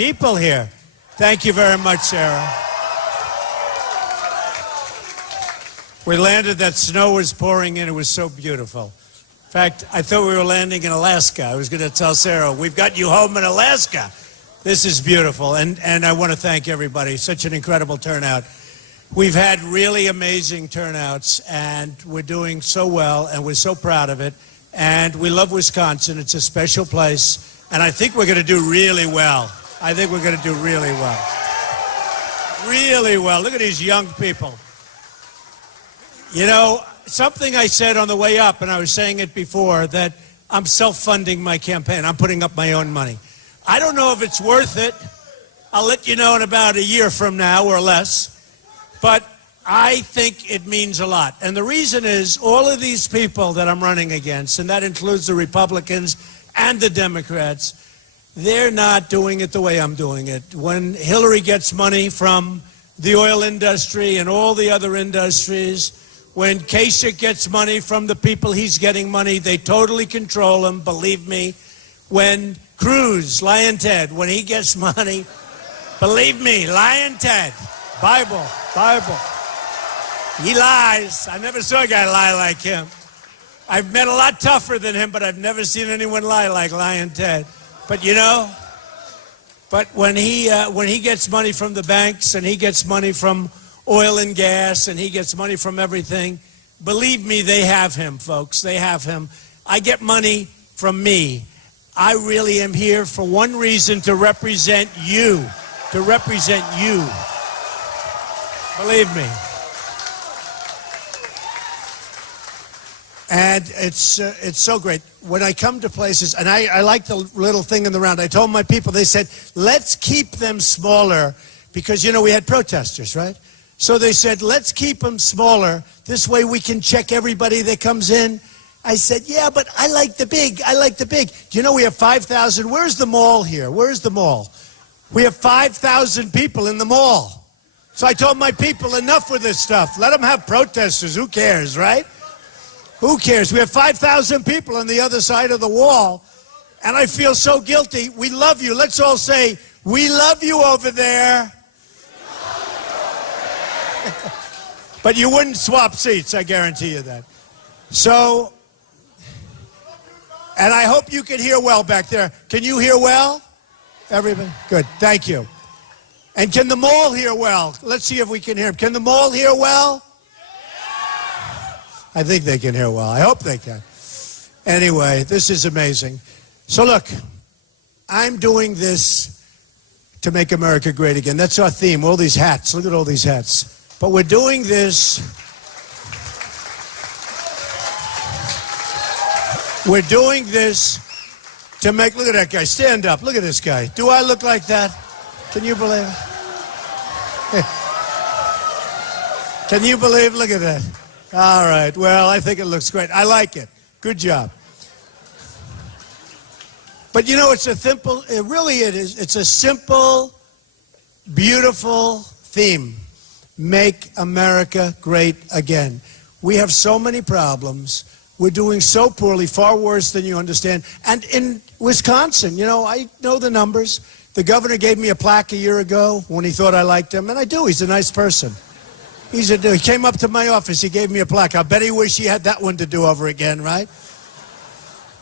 people here. Thank you very much, Sarah. We landed, that snow was pouring in. It was so beautiful. In fact, I thought we were landing in Alaska. I was going to tell Sarah, we've got you home in Alaska. This is beautiful. And I want to thank everybody. Such an incredible turnout. We've had really amazing turnouts, and we're doing so well, and we're so proud of it. And we love Wisconsin. It's a special place. And I think we're going to do really well. I think we're going to do really well. Really well. Look at these young people. You know, something I said on the way up, and I was saying it before, that I'm self-funding my campaign. I'm putting up my own money. I don't know if it's worth it. I'll let you know in about a year from now or less. But I think it means a lot. And the reason is all of these people that I'm running against, and that includes the Republicans and the Democrats, they're not doing it the way I'm doing it. When Hillary gets money from the oil industry and all the other industries, when Kasich gets money from the people he's getting money, they totally control him, believe me. When Cruz, Lion Ted, when he gets money, believe me, Lion Ted, Bible. He lies. I never saw a guy lie like him. I've met a lot tougher than him, but I've never seen anyone lie like Lion Ted. But you know, when he gets money from the banks and he gets money from oil and gas and he gets money from everything, believe me, they have him, folks. They have him. I get money from me. I really am here for one reason, to represent you. To represent you. Believe me. And it's so great. When I come to places, and I like the little thing in the round, I told my people, they said, let's keep them smaller, because, you know, we had protesters, right? So they said, let's keep them smaller. This way we can check everybody that comes in. I said, yeah, but I like the big. I like the big. Do you know we have 5,000? Where's the mall here? Where's the mall? We have 5,000 people in the mall. So I told my people, enough with this stuff. Let them have protesters. Who cares, right? Who cares? We have 5,000 people on the other side of the wall, and I feel so guilty. We love you. Let's all say, we love you over there. But you wouldn't swap seats, I guarantee you that. So, and I hope you can hear well back there. Can you hear well? Everybody? Good. Thank you. And can the mall hear well? Let's see if we can hear him. Can the mall hear well? I think they can hear well. I hope they can. Anyway, this is amazing. So look, I'm doing this to make America great again. That's our theme, all these hats. Look at all these hats. But we're doing this. We're doing this to make, look at that guy, stand up. Look at this guy. Do I look like that? Can you believe it? Can you believe? Look at that. All right. Well, I think it looks great. I like it. Good job. But you know, it's a simple, it is. It's a simple, beautiful theme. Make America great again. We have so many problems. We're doing so poorly, far worse than you understand. And in Wisconsin, you know, I know the numbers. The governor gave me a plaque a year ago when he thought I liked him, and I do. He's a nice person. He came up to my office, he gave me a plaque. I bet he wished he had that one to do over again, right?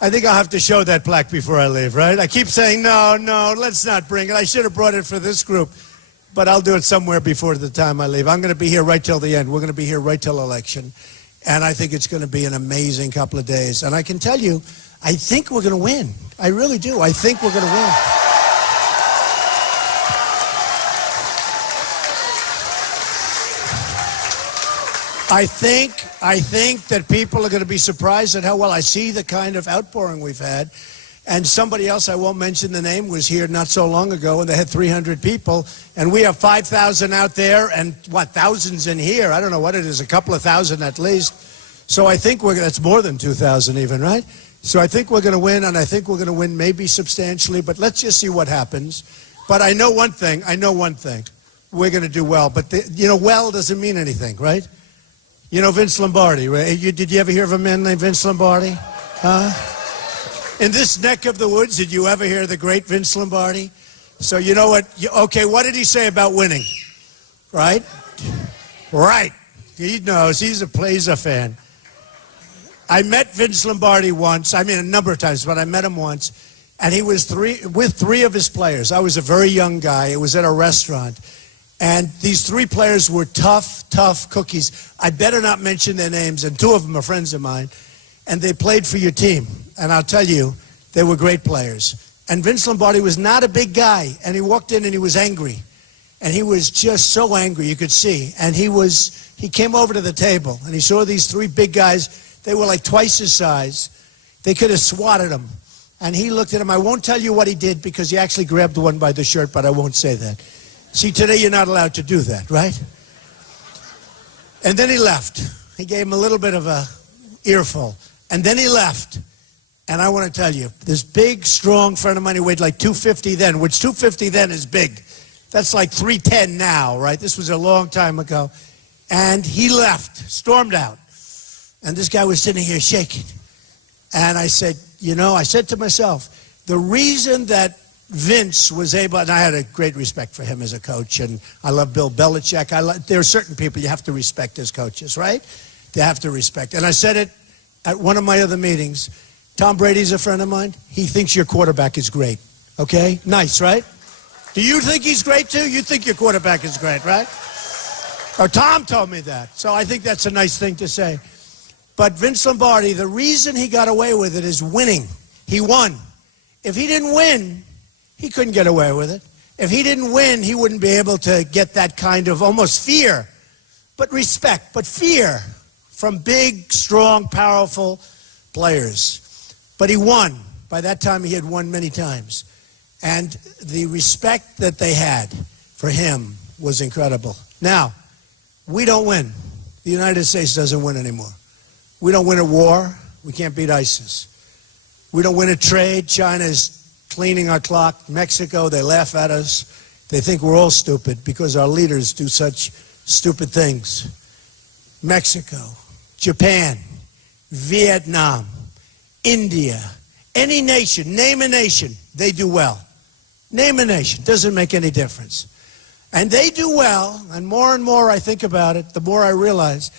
I think I'll have to show that plaque before I leave, right? I keep saying, no, let's not bring it. I should have brought it for this group, but I'll do it somewhere before the time I leave. I'm going to be here right till the end. We're going to be here right till election, and I think it's going to be an amazing couple of days. And I can tell you, I think we're going to win. I really do. I think we're going to win. I think that people are going to be surprised at how well. I see the kind of outpouring we've had. And somebody else, I won't mention the name, was here not so long ago, and they had 300 people. And we have 5,000 out there and, what, thousands in here. I don't know what it is, a couple of thousand at least. So I think that's more than 2,000 even, right? So I think we're going to win, and I think we're going to win maybe substantially. But let's just see what happens. But I know one thing. We're going to do well. But, well doesn't mean anything, right? You know Vince Lombardi, right? Did you ever hear of a man named Vince Lombardi? Huh? In this neck of the woods, did you ever hear the great Vince Lombardi? So you know what? Okay, what did he say about winning? Right? Right. He knows. He's a fan. I met Vince Lombardi once. I mean, a number of times, but I met him once. And he was with three of his players. I was a very young guy. It was at a restaurant. And these three players were tough cookies. I better not mention their names, and two of them are friends of mine. And they played for your team. And I'll tell you, they were great players. And Vince Lombardi was not a big guy. And he walked in and he was angry. And he was just so angry, you could see. And he came over to the table, and he saw these three big guys. They were like twice his size. They could have swatted him. And he looked at him. I won't tell you what he did because he actually grabbed one by the shirt, but I won't say that. See, today you're not allowed to do that, right? And then he left. He gave him a little bit of a earful. And then he left. And I want to tell you, this big, strong friend of mine who weighed like 250 then, which 250 then is big. That's like 310 now, right? This was a long time ago. And he left, stormed out. And this guy was sitting here shaking. And I said, I said to myself, the reason that Vince was able, and I had a great respect for him as a coach, and I love Bill Belichick. There are certain people you have to respect as coaches, right? They have to respect. And I said it at one of my other meetings. Tom Brady's a friend of mine. He thinks your quarterback is great, okay? Nice, right? Do you think he's great too? You think your quarterback is great, right? Or Tom told me that. So I think that's a nice thing to say. But Vince Lombardi, the reason he got away with it is winning. He won. If he didn't win, he couldn't get away with it. If he didn't win, he wouldn't be able to get that kind of almost fear, but respect, but fear from big, strong, powerful players. But he won. By that time, he had won many times. And the respect that they had for him was incredible. Now, we don't win. The United States doesn't win anymore. We don't win a war. We can't beat ISIS. We don't win a trade. China is cleaning our clock. Mexico, they laugh at us. They think we're all stupid because our leaders do such stupid things. Mexico, Japan, Vietnam, India, any nation, name a nation, they do well. Name a nation, doesn't make any difference. And they do well, and more I think about it, the more I realize,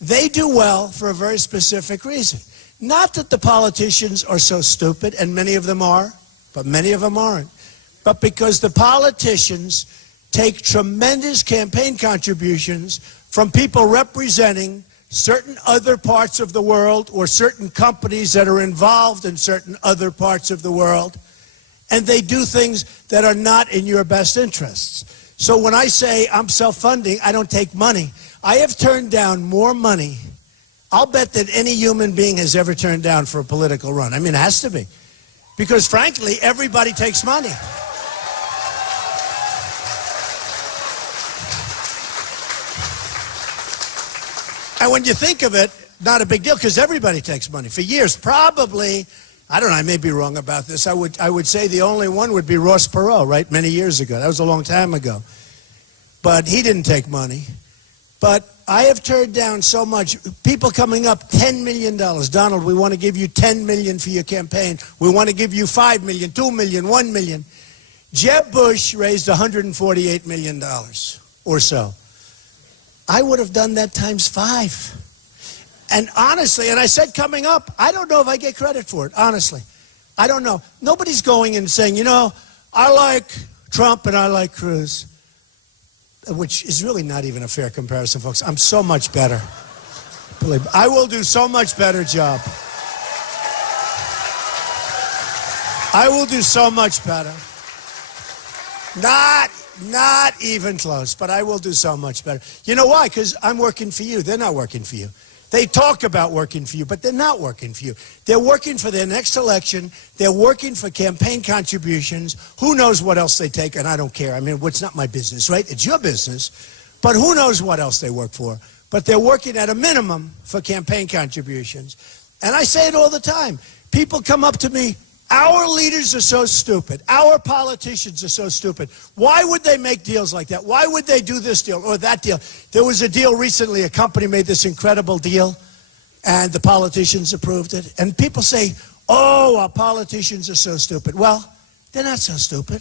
they do well for a very specific reason. Not that the politicians are so stupid, and many of them are, but many of them aren't. But because the politicians take tremendous campaign contributions from people representing certain other parts of the world or certain companies that are involved in certain other parts of the world, and they do things that are not in your best interests. So when I say I'm self-funding, I don't take money. I have turned down more money, I'll bet, that any human being has ever turned down for a political run. I mean, it has to be. Because frankly, everybody takes money. And when you think of it, not a big deal, because everybody takes money. For years, probably, I don't know, I may be wrong about this, I would say the only one would be Ross Perot, right, many years ago. That was a long time ago. But he didn't take money. But I have turned down so much. People coming up, $10 million. Donald, we want to give you $10 million for your campaign. We want to give you $5 million, $2 million, $1 million. Jeb Bush raised $148 million or so. I would have done that times 5. And honestly, and I said coming up, I don't know if I get credit for it, honestly. I don't know. Nobody's going and saying, I like Trump and I like Cruz. Which is really not even a fair comparison, folks. I'm so much better. Believe me, I will do so much better job. I will do so much better. Not even close, but I will do so much better. You know why? Because I'm working for you. They're not working for you. They talk about working for you, but they're not working for you. They're working for their next election. They're working for campaign contributions. Who knows what else they take, and I don't care. I mean, it's not my business, right? It's your business. But who knows what else they work for. But they're working at a minimum for campaign contributions. And I say it all the time. People come up to me, our leaders are so stupid. Our politicians are so stupid. Why would they make deals like that? Why would they do this deal or that deal? There was a deal recently, a company made this incredible deal, and the politicians approved it. And people say, oh, our politicians are so stupid. Well, they're not so stupid.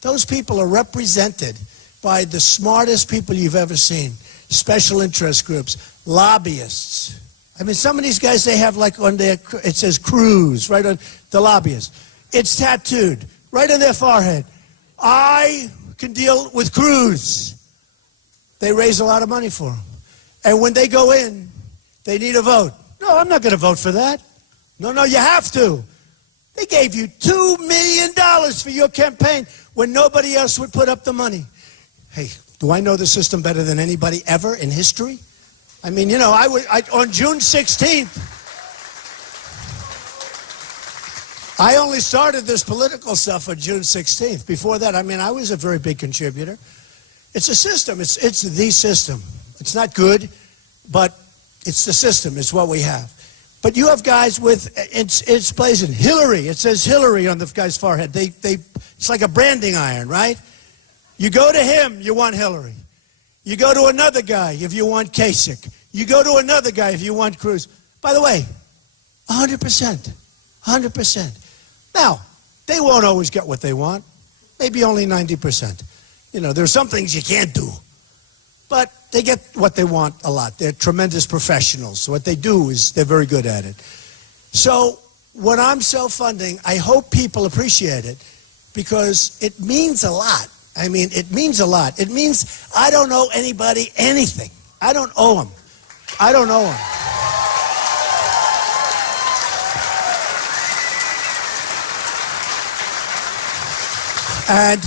Those people are represented by the smartest people you've ever seen. Special interest groups, lobbyists. I mean, some of these guys, they have like on their, it says Cruz, right on the lobbyists. It's tattooed right on their forehead. I can deal with Cruz. They raise a lot of money for them. And when they go in, they need a vote. No, I'm not going to vote for that. No, you have to. They gave you $2 million for your campaign when nobody else would put up the money. Hey, do I know the system better than anybody ever in history? I mean, you know, on June 16th, I only started this political stuff on June 16th. Before that, I mean, I was a very big contributor. It's a system. It's the system. It's not good, but it's the system. It's what we have. But you have guys with, it's blazing. Hillary. It says Hillary on the guy's forehead. It's like a branding iron, right? You go to him, you want Hillary. You go to another guy if you want Kasich. You go to another guy if you want Cruz. By the way, 100%. 100%. Now, they won't always get what they want. Maybe only 90%. You know, there's some things you can't do. But they get what they want a lot. They're tremendous professionals. So what they do is they're very good at it. So when I'm self-funding, I hope people appreciate it because it means a lot. I mean, it means a lot. It means I don't owe anybody anything. I don't owe them. I don't owe them. And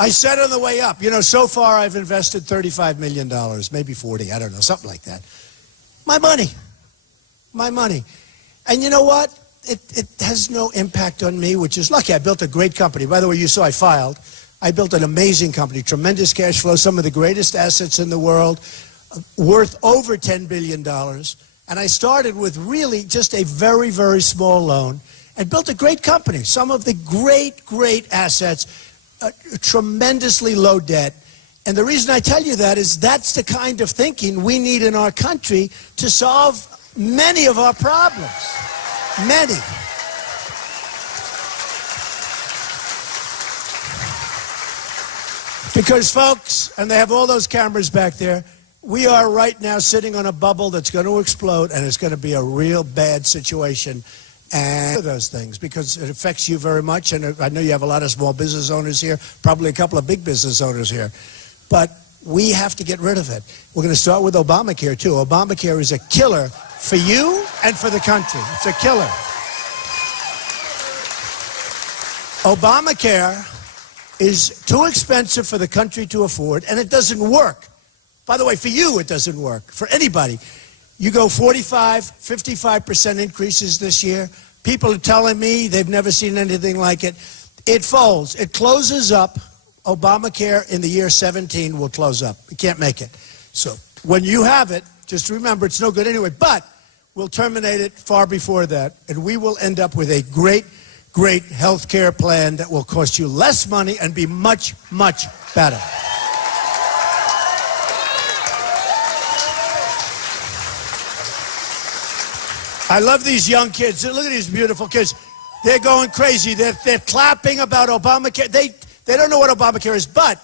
I said on the way up, you know, so far I've invested $35 million, maybe 40, I don't know, something like that. My money. My money. And you know what? It has no impact on me, which is lucky. I built a great company. By the way, you saw I filed. I built an amazing company, tremendous cash flow, some of the greatest assets in the world, worth over $10 billion. And I started with really just a very, very small loan and built a great company. Some of the great assets, tremendously low debt. And the reason I tell you that is that's the kind of thinking we need in our country to solve many of our problems. Many. Because, folks, and they have all those cameras back there, we are right now sitting on a bubble that's going to explode, and it's going to be a real bad situation. And those things, because it affects you very much, and I know you have a lot of small business owners here, probably a couple of big business owners here. But we have to get rid of it. We're going to start with Obamacare, too. Obamacare is a killer for you and for the country. It's a killer. Obamacare is too expensive for the country to afford, and it doesn't work. By the way, for you, it doesn't work. For anybody. You go 45, 55% increases this year. People are telling me they've never seen anything like it. It folds. It closes up. Obamacare in the year 17 will close up. You can't make it. So when you have it, just remember it's no good anyway. But we'll terminate it far before that, and we will end up with a great health care plan that will cost you less money and be much, much better. I love these young kids. Look at these beautiful kids. They're going crazy. They're clapping about Obamacare. They don't know what Obamacare is, but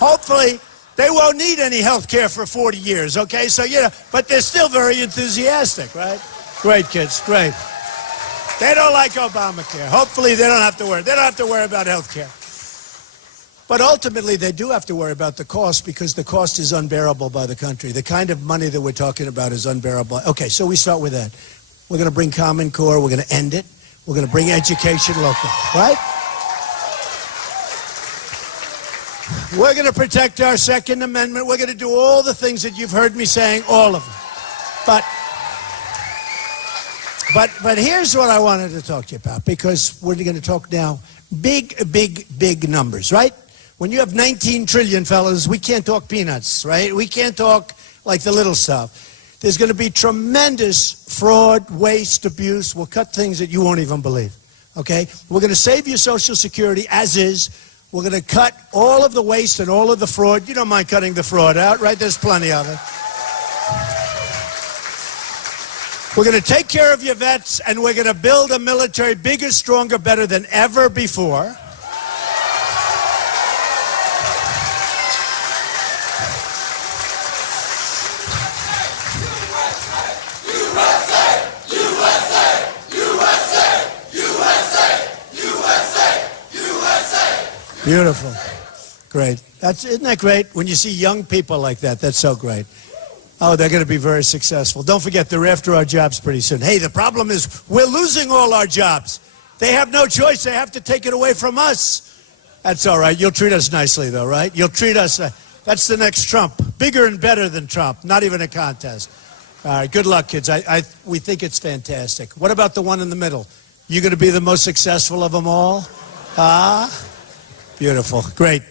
hopefully they won't need any health care for 40 years, okay? So, you know, but they're still very enthusiastic, right? Great kids, great. They don't like Obamacare. Hopefully they don't have to worry. They don't have to worry about health care. But ultimately, they do have to worry about the cost because the cost is unbearable by the country. The kind of money that we're talking about is unbearable. Okay, so we start with that. We're going to bring Common Core. We're going to end it. We're going to bring education local, right? We're going to protect our Second Amendment. We're going to do all the things that you've heard me saying, all of them. But here's what I wanted to talk to you about, because we're going to talk now big numbers, right? When you have 19 trillion, fellas, we can't talk peanuts, right? We can't talk like the little stuff. There's going to be tremendous fraud, waste, abuse. We'll cut things that you won't even believe, okay? We're going to save your Social Security as is. We're going to cut all of the waste and all of the fraud. You don't mind cutting the fraud out, right? There's plenty of it. We're going to take care of your vets, and we're going to build a military bigger, stronger, better than ever before. Beautiful. Great. Isn't that great? When you see young people like that, that's so great. Oh, they're going to be very successful. Don't forget, they're after our jobs pretty soon. Hey, the problem is we're losing all our jobs. They have no choice. They have to take it away from us. That's all right. You'll treat us nicely, though, right? You'll treat us. That's the next Trump. Bigger and better than Trump. Not even a contest. All right. Good luck, kids. We think it's fantastic. What about the one in the middle? You going to be the most successful of them all? Beautiful. Great.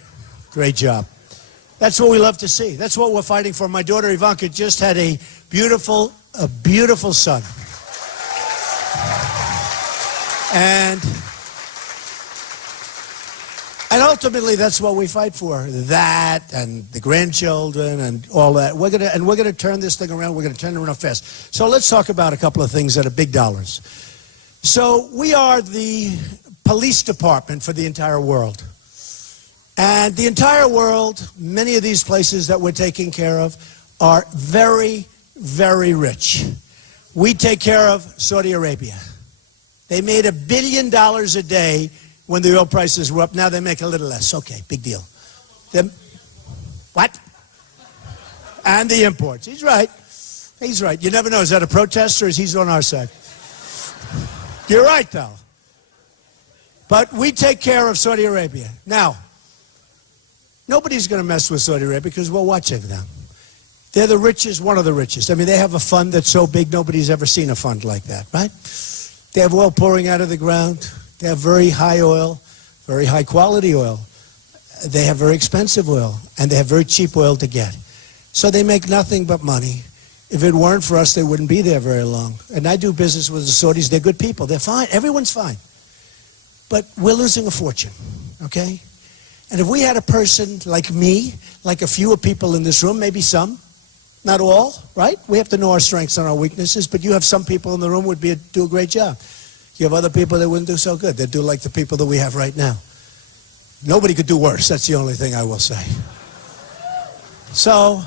Great job. That's what we love to see. That's what we're fighting for. My daughter Ivanka just had a beautiful son. And ultimately, that's what we fight for. That and the grandchildren and all that. We're gonna turn this thing around. We're gonna turn it around fast. So let's talk about a couple of things that are big dollars. So we are the police department for the entire world. And the entire world, many of these places that we're taking care of are very, very rich. We take care of Saudi Arabia. They made $1 billion a day when the oil prices were up. Now they make a little less. Okay, big deal. What? And the imports. He's right. He's right. You never know. Is that a protest or is he on our side? You're right, though. But we take care of Saudi Arabia. Now, nobody's going to mess with Saudi Arabia because we're watching them. They're the richest, one of the richest. I mean, they have a fund that's so big, nobody's ever seen a fund like that, right? They have oil pouring out of the ground. They have very high oil, very high quality oil. They have very expensive oil, and they have very cheap oil to get. So they make nothing but money. If it weren't for us, they wouldn't be there very long. And I do business with the Saudis. They're good people. They're fine. Everyone's fine. But we're losing a fortune, okay? And if we had a person like me, like a few people in this room, maybe some, not all, right? We have to know our strengths and our weaknesses, but you have some people in the room who would do a great job. You have other people that wouldn't do so good. They'd do like the people that we have right now. Nobody could do worse. That's the only thing I will say. So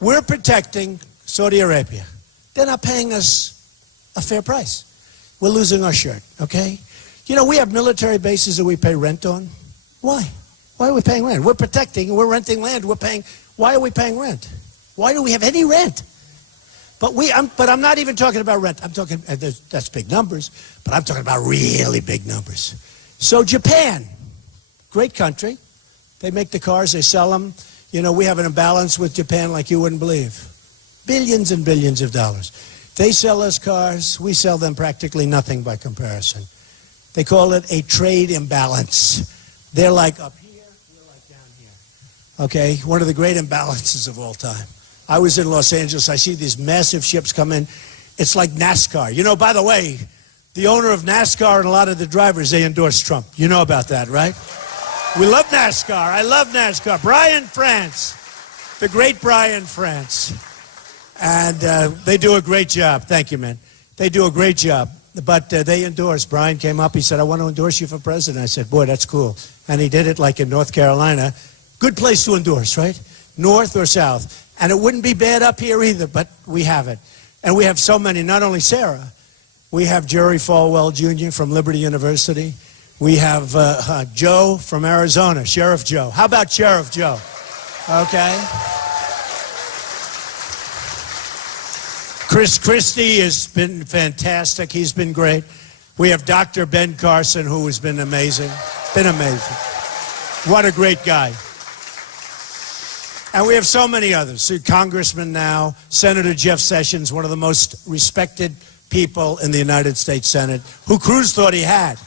we're protecting Saudi Arabia. They're not paying us a fair price. We're losing our shirt, okay? You know, we have military bases that we pay rent on. Why? Why are we paying rent? We're protecting, we're renting land, we're paying. Why are we paying rent? Why do we have any rent? But I'm not even talking about rent. I'm talking, that's big numbers, but I'm talking about really big numbers. So Japan, great country. They make the cars, they sell them. You know, we have an imbalance with Japan like you wouldn't believe. Billions and billions of dollars. They sell us cars, we sell them practically nothing by comparison. They call it a trade imbalance. They're like up here, we're like down here. Okay, one of the great imbalances of all time. I was in Los Angeles, I see these massive ships come in. It's like NASCAR. You know, by the way, the owner of NASCAR and a lot of the drivers, they endorse Trump. You know about that, right? We love NASCAR. I love NASCAR. Brian France, the great Brian France. And they do a great job. Thank you, man. They do a great job. But they endorse. Brian came up. He said, I want to endorse you for president. I said, boy, that's cool. And he did it like in North Carolina. Good place to endorse, right? North or south. And it wouldn't be bad up here either, but we have it. And we have so many, not only Sarah. We have Jerry Falwell Jr. from Liberty University. We have Joe from Arizona, Sheriff Joe. How about Sheriff Joe? Okay. Chris Christie has been fantastic. He's been great. We have Dr. Ben Carson, who has been amazing. Been amazing. What a great guy. And we have so many others. So Congressman now, Senator Jeff Sessions, one of the most respected people in the United States Senate, who Cruz thought he had.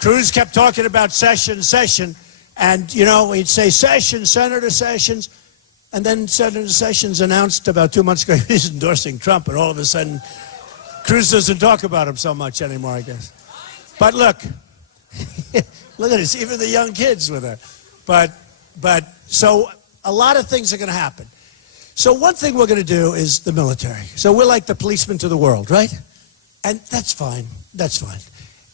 Cruz kept talking about Sessions, and, you know, he'd say, Sessions, Senator Sessions. And then Senator Sessions announced about 2 months ago he's endorsing Trump, and all of a sudden, Cruz doesn't talk about him so much anymore, I guess. But look, look at this, even the young kids with her. But so a lot of things are going to happen. So one thing we're going to do is the military. So we're like the policemen to the world, right? And that's fine. That's fine.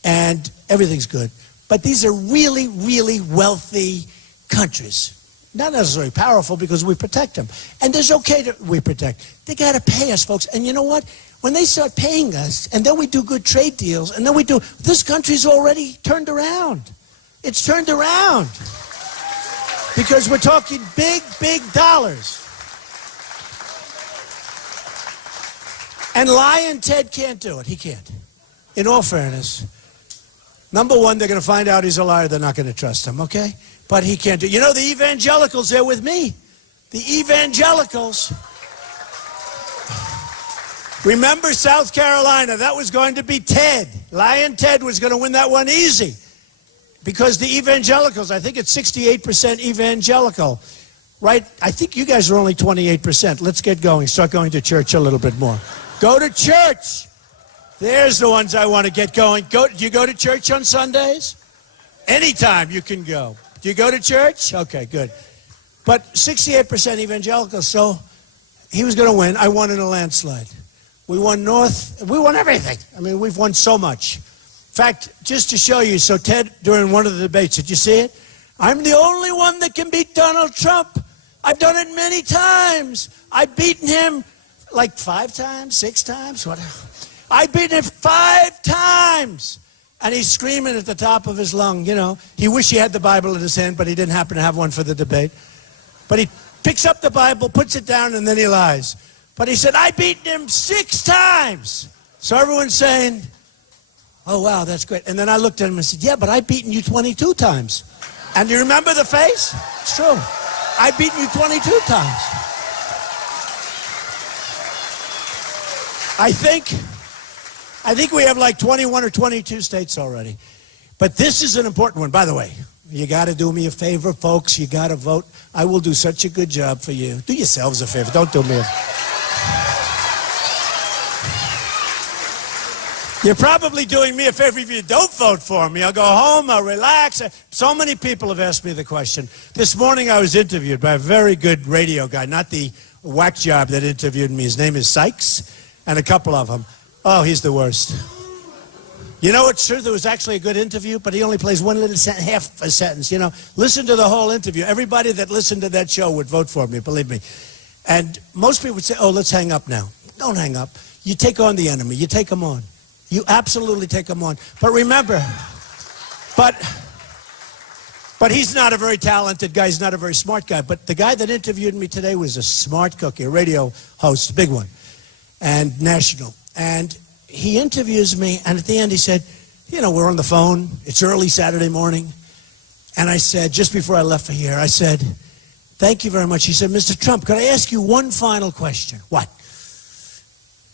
And everything's good. But these are really, really wealthy countries. Not necessarily powerful because we protect them. And there's okay to we protect. They got to pay us, folks. And you know what? When they start paying us, and then we do good trade deals, and then we do, this country's already turned around. It's turned around. Because we're talking big, big dollars. And Lion Ted can't do it. He can't. In all fairness, number one, they're going to find out he's a liar. They're not going to trust him, okay? But he can't do it. You know, the evangelicals, they're with me. The evangelicals. Remember South Carolina? That was going to be Ted. Lion Ted was going to win that one easy. Because the evangelicals, I think it's 68% evangelical. Right? I think you guys are only 28%. Let's get going. Start going to church a little bit more. Go to church. There's the ones I want to get going. Do you go to church on Sundays? Anytime you can go. Do you go to church? Okay, good. But 68% evangelical, so he was going to win. I won in a landslide. We won North. We won everything. I mean, we've won so much. In fact, just to show you, so Ted, during one of the debates, did you see it? I'm the only one that can beat Donald Trump. I've done it many times. I've beaten him like 5 times, 6 times, whatever. I've beaten him 5 times. And he's screaming at the top of his lung, you know. He wished he had the Bible in his hand, but he didn't happen to have one for the debate. But he picks up the Bible, puts it down, and then he lies. But he said, I've beaten him 6 times. So everyone's saying, oh, wow, that's great. And then I looked at him and said, yeah, but I've beaten you 22 times. And you remember the face? It's true. I've beaten you 22 times. I think we have like 21 or 22 states already. But this is an important one. By the way, you got to do me a favor, folks. You got to vote. I will do such a good job for you. Do yourselves a favor. Don't do me a favor. You're probably doing me a favor if you don't vote for me. I'll go home, I'll relax. So many people have asked me the question. This morning I was interviewed by a very good radio guy, not the whack job that interviewed me. His name is Sykes, and a couple of them. Oh, he's the worst. You know, it's true, there was actually a good interview, but he only plays one little half a sentence, you know. Listen to the whole interview. Everybody that listened to that show would vote for me, believe me. And most people would say, oh, let's hang up now. Don't hang up. You take on the enemy. You take them on. You absolutely take them on. But remember, but he's not a very talented guy. He's not a very smart guy. But the guy that interviewed me today was a smart cookie, a radio host, a big one, and national. And he interviews me, and at the end he said, you know, we're on the phone. It's early Saturday morning. And I said, just before I left for here, I said, thank you very much. He said, Mr. Trump, could I ask you one final question? What?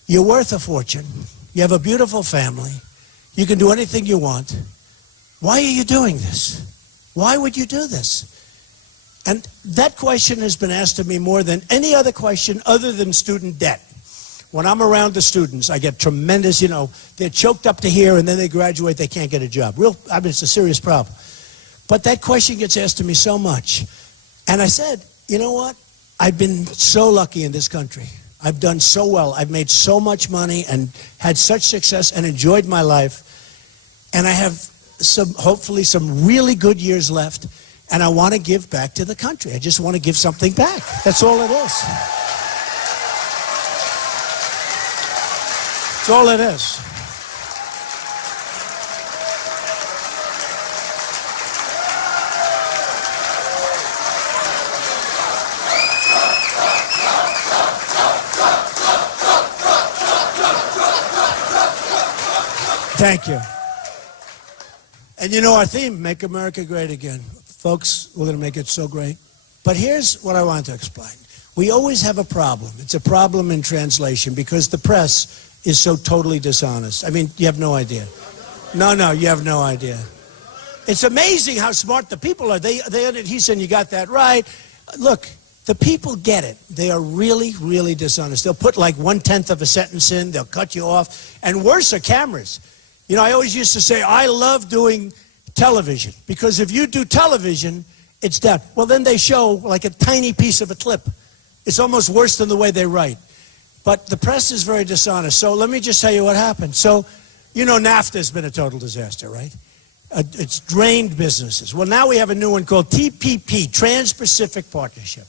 You're worth a fortune. You have a beautiful family. You can do anything you want. Why are you doing this? Why would you do this? And that question has been asked of me more than any other question other than student debt. When I'm around the students, I get tremendous, you know, they're choked up to here and then they graduate, they can't get a job. I mean, it's a serious problem. But that question gets asked to me so much. And I said, you know what? I've been so lucky in this country. I've done so well. I've made so much money and had such success and enjoyed my life. And I have hopefully some really good years left. And I want to give back to the country. I just want to give something back. That's all it is. That's all it is. Thank you. And you know our theme, Make America Great Again. Folks, we're going to make it so great. But here's what I want to explain. We always have a problem. It's a problem in translation because the press is so totally dishonest. I mean, you have no idea. No, you have no idea. It's amazing how smart the people are. He's saying you got that right. Look, the people get it. They are really, really dishonest. They'll put like 1/10 of a sentence in. They'll cut you off. And worse are cameras. You know, I always used to say, I love doing television because if you do television, it's down. Well, then they show like a tiny piece of a clip. It's almost worse than the way they write. But the press is very dishonest. So let me just tell you what happened. So, you know, NAFTA has been a total disaster, right? It's drained businesses. Well, now we have a new one called TPP, Trans-Pacific Partnership.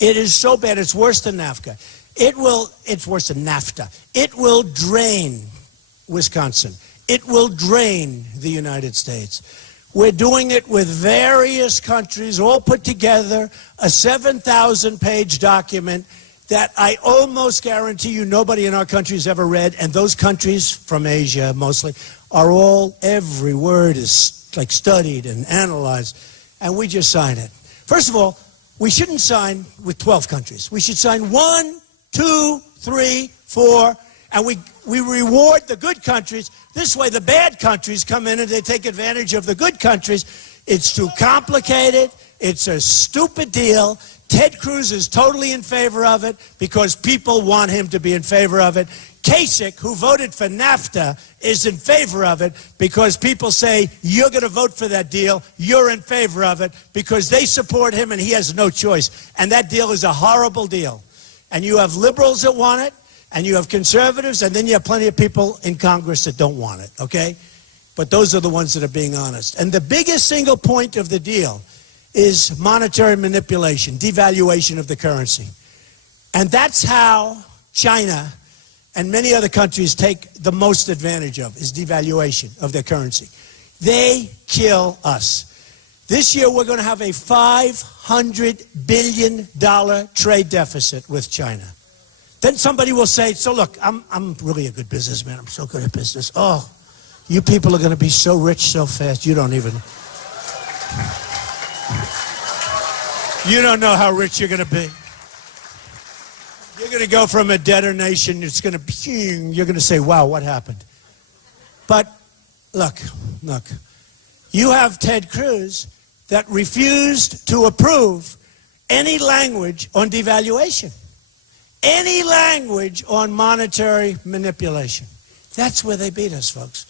It is so bad, it's worse than NAFTA. It's worse than NAFTA. It will drain Wisconsin. It will drain the United States. We're doing it with various countries, all put together, a 7,000-page document that I almost guarantee you nobody in our country has ever read, and those countries, from Asia mostly, are all, every word is like studied and analyzed, and we just sign it. First of all, we shouldn't sign with 12 countries. We should sign 1, 2, 3, 4, and we reward the good countries. This way the bad countries come in and they take advantage of the good countries. It's too complicated. It's a stupid deal. Ted Cruz is totally in favor of it because people want him to be in favor of it. Kasich, who voted for NAFTA, is in favor of it because people say, you're going to vote for that deal, you're in favor of it, because they support him and he has no choice. And that deal is a horrible deal. And you have liberals that want it, and you have conservatives, and then you have plenty of people in Congress that don't want it, okay? But those are the ones that are being honest. And the biggest single point of the deal is monetary manipulation, devaluation of the currency. And that's how China and many other countries take the most advantage of, is devaluation of their currency. They kill us. This year we're going to have a $500 billion trade deficit with China. Then somebody will say, so look, I'm really a good businessman. I'm so good at business. Oh, you people are going to be so rich so fast, you don't even... You don't know how rich you're going to be. You're going to go from a debtor nation, it's going to, you're going to say, wow, what happened? But look, you have Ted Cruz that refused to approve any language on devaluation, any language on monetary manipulation. That's where they beat us, folks.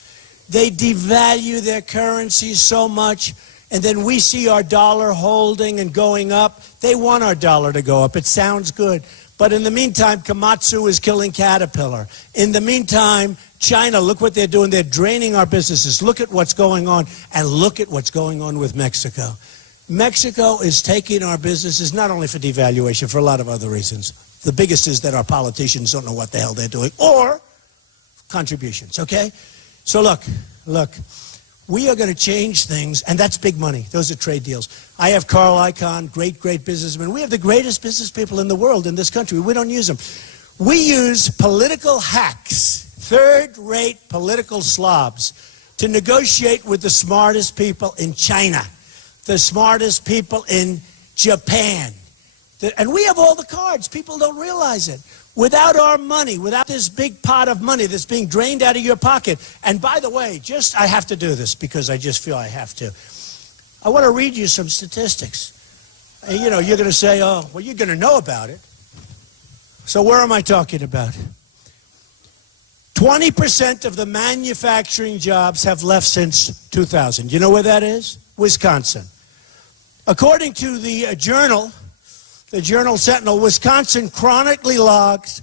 They devalue their currency so much, and then we see our dollar holding and going up. They want our dollar to go up. It sounds good. But in the meantime, Komatsu is killing Caterpillar. In the meantime, China, look what they're doing. They're draining our businesses. Look at what's going on, and look at what's going on with Mexico. Mexico is taking our businesses, not only for devaluation, for a lot of other reasons. The biggest is that our politicians don't know what the hell they're doing, or contributions, okay? So look, we are going to change things, and that's big money. Those are trade deals. I have Carl Icahn, great businessman. We have the greatest business people in the world in this country. We don't use them. We use political hacks, third-rate political slobs, to negotiate with the smartest people in China, the smartest people in Japan. And we have all the cards. People don't realize it. Without our money, without this big pot of money that's being drained out of your pocket. And by the way, I have to do this because I just feel I have to. I want to read you some statistics. You know, you're going to say, oh, well, you're going to know about it. So where am I talking about? 20% of the manufacturing jobs have left since 2000. You know where that is? Wisconsin. According to the Journal Sentinel, Wisconsin chronically lags.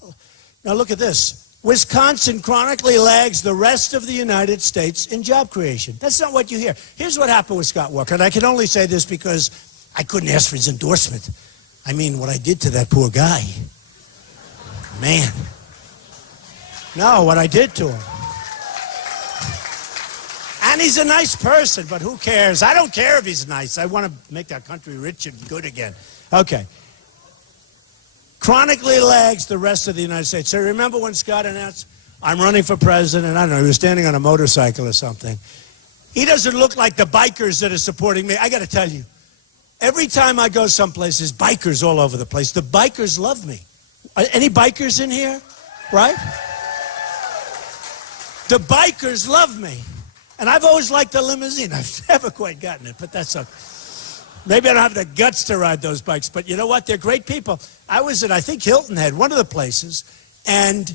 Now look at this. Wisconsin chronically lags the rest of the United States in job creation. That's not what you hear. Here's what happened with Scott Walker, and I can only say this because I couldn't ask for his endorsement. I mean, what I did to that poor guy. Man. No, what I did to him. And he's a nice person, but who cares? I don't care if he's nice. I want to make our country rich and good again. Okay. Chronically lags the rest of the United States. So remember when Scott announced, I'm running for president? I don't know, he was standing on a motorcycle or something. He doesn't look like the bikers that are supporting me. I got to tell you, every time I go someplace, there's bikers all over the place. The bikers love me. Any bikers in here? Right? The bikers love me. And I've always liked the limousine. I've never quite gotten it, but that's okay. Maybe I don't have the guts to ride those bikes, but you know what? They're great people. I was at, I think, Hilton Head, one of the places, and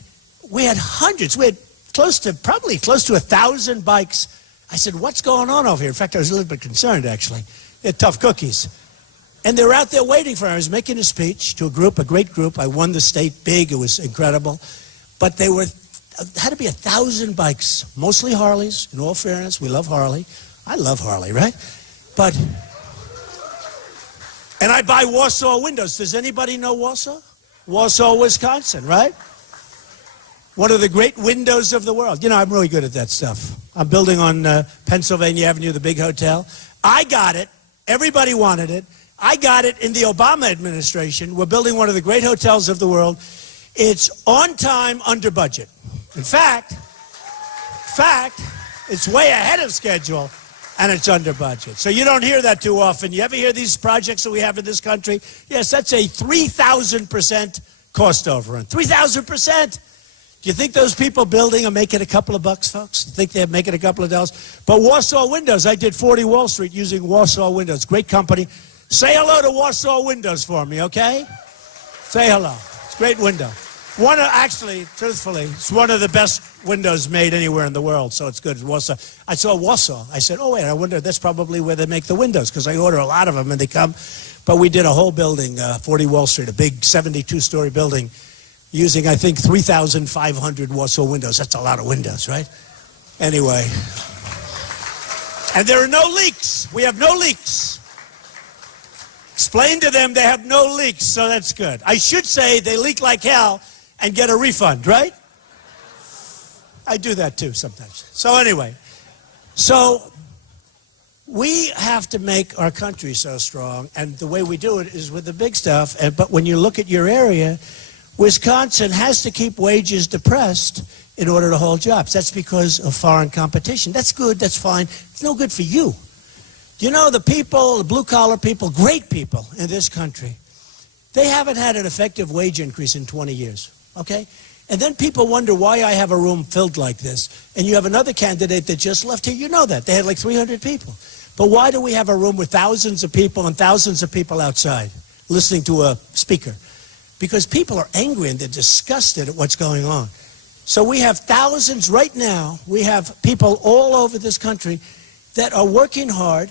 we had hundreds. We had probably close to 1,000 bikes. I said, what's going on over here? In fact, I was a little bit concerned, actually. They're tough cookies. And they were out there waiting for me. I was making a speech to a great group. I won the state big. It was incredible. But had to be 1,000 bikes, mostly Harleys, in all fairness. We love Harley. I love Harley, right? And I buy Wasau windows. Does anybody know Wasau? Wasau, Wisconsin, right? one of the great windows of the world. You know, I'm really good at that stuff. I'm building on Pennsylvania Avenue, the big hotel. I got it. Everybody wanted it. I got it in the Obama administration. We're building one of the great hotels of the world. It's on time, under budget. In fact, it's way ahead of schedule, and it's under budget. So you don't hear that too often. You ever hear these projects that we have in this country? Yes, that's a 3,000% cost overrun. 3,000%. Do you think those people building are making a couple of bucks, folks? You think they're making a couple of dollars? But Wasau Windows, I did 40 Wall Street using Wasau Windows. Great company. Say hello to Wasau Windows for me, okay? Say hello. It's a great window. Actually, truthfully, it's one of the best windows made anywhere in the world, so it's good. Wasau. I saw Wasau. I said, oh, wait, I wonder, that's probably where they make the windows, because I order a lot of them, and they come. But we did a whole building, 40 Wall Street, a big 72-story building, using, I think, 3,500 Wasau windows. That's a lot of windows, right? Anyway. And there are no leaks. We have no leaks. Explain to them they have no leaks, so that's good. I should say they leak like hell and get a refund, right? I do that too sometimes. So anyway, so we have to make our country so strong, and the way we do it is with the big stuff. But when you look at your area, Wisconsin has to keep wages depressed in order to hold jobs. That's because of foreign competition. That's good, that's fine. It's no good for you. You know, the people, the blue-collar people, great people in this country, they haven't had an effective wage increase in 20 years, okay? And then people wonder why I have a room filled like this. And you have another candidate that just left here. You know that. They had like 300 people. But why do we have a room with thousands of people and thousands of people outside listening to a speaker? Because people are angry and they're disgusted at what's going on. So we have thousands right now. We have people all over this country that are working hard,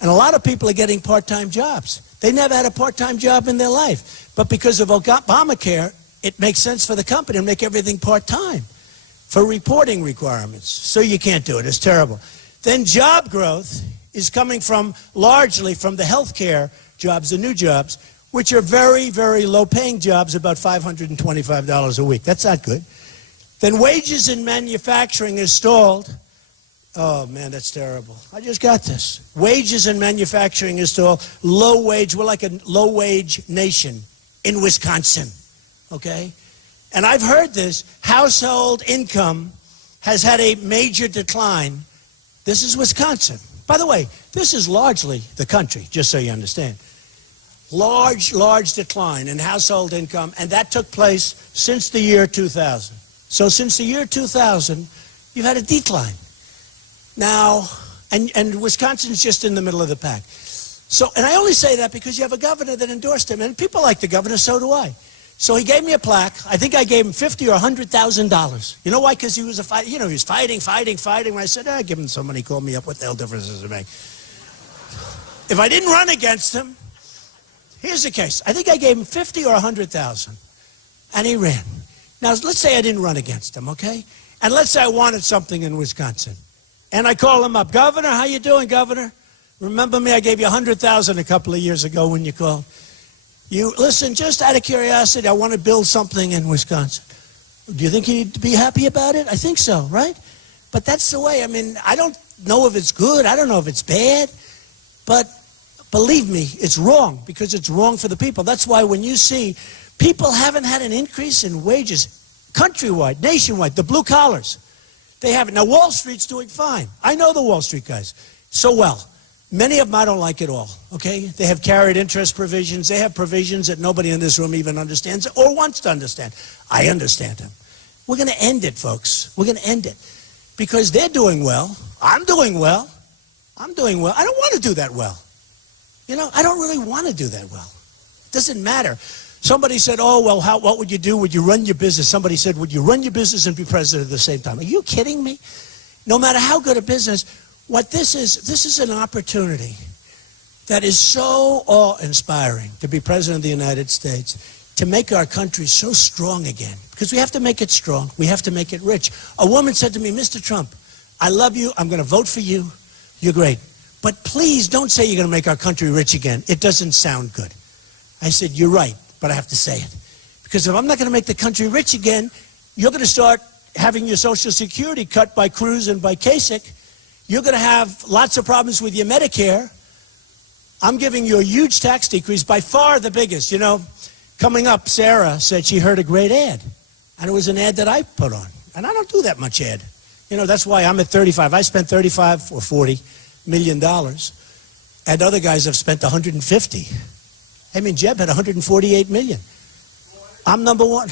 and a lot of people are getting part-time jobs. They never had a part-time job in their life. But because of Obamacare, it makes sense for the company to make everything part-time for reporting requirements. So you can't do it. It's terrible. Then job growth is coming from largely from the healthcare jobs, the new jobs, which are very, very low-paying jobs, about $525 a week. That's not good. Then wages in manufacturing is stalled. Oh, man, that's terrible. I just got this. Wages in manufacturing is stalled. Low wage. We're like a low-wage nation in Wisconsin, okay? And I've heard this. Household income has had a major decline. This is Wisconsin. By the way, this is largely the country, just so you understand. Large decline in household income, and that took place since the year 2000. So since the year 2000, you've had a decline. Now, and Wisconsin's just in the middle of the pack. So, and I only say that because you have a governor that endorsed him, and people like the governor, so do I. So he gave me a plaque. I think I gave him $50,000 or $100,000. You know why? Because he was a fight. You know, he was fighting. When I said, give him some money, he called me up. What the hell difference does it make? If I didn't run against him, here's the case. I think I gave him $50,000 or $100,000, and he ran. Now, let's say I didn't run against him, okay? And let's say I wanted something in Wisconsin. And I call him up. Governor, how you doing, Governor? Remember me? I gave you $100,000 a couple of years ago when you called. You listen, just out of curiosity, I want to build something in Wisconsin. Do you think he'd be happy about it? I think so, right? But that's the way. I mean, I don't know if it's good. I don't know if it's bad. But believe me, it's wrong because it's wrong for the people. That's why when you see people haven't had an increase in wages countrywide, nationwide, the blue collars, they haven't. Now, Wall Street's doing fine. I know the Wall Street guys so well. Many of them I don't like at all, okay? They have carried interest provisions. They have provisions that nobody in this room even understands or wants to understand. I understand them. We're going to end it, folks. We're going to end it because they're doing well. I'm doing well. I'm doing well. I don't want to do that well. You know, I don't really want to do that well. It doesn't matter. Somebody said, oh, well, what would you do? Would you run your business? Somebody said, would you run your business and be president at the same time? Are you kidding me? No matter how good a business, what this is an opportunity that is so awe-inspiring to be president of the United States, to make our country so strong again. Because we have to make it strong. We have to make it rich. A woman said to me, Mr. Trump, I love you. I'm going to vote for you. You're great. But please don't say you're going to make our country rich again. It doesn't sound good. I said, you're right, but I have to say it. Because if I'm not going to make the country rich again, you're going to start having your Social Security cut by Cruz and by Kasich. You're going to have lots of problems with your Medicare. I'm giving you a huge tax decrease, by far the biggest. You know, coming up, Sarah said she heard a great ad, and it was an ad that I put on. And I don't do that much ad. You know, that's why I'm at 35. I spent 35 or 40 million dollars, and other guys have spent 150. I mean, Jeb had 148 million. I'm number one.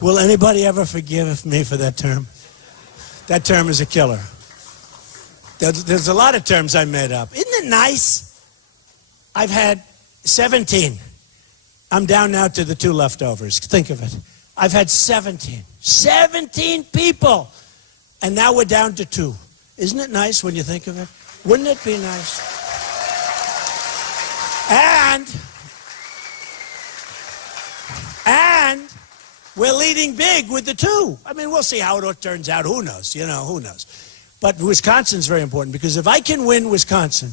Will anybody ever forgive me for that term? That term is a killer. There's a lot of terms I made up. Isn't it nice? I've had 17. I'm down now to the 2 leftovers. Think of it. I've had 17. 17 people. And now we're down to 2. Isn't it nice when you think of it? Wouldn't it be nice? And we're leading big with the 2. I mean, we'll see how it turns out. Who knows? You know, who knows? But Wisconsin's very important, because if I can win Wisconsin,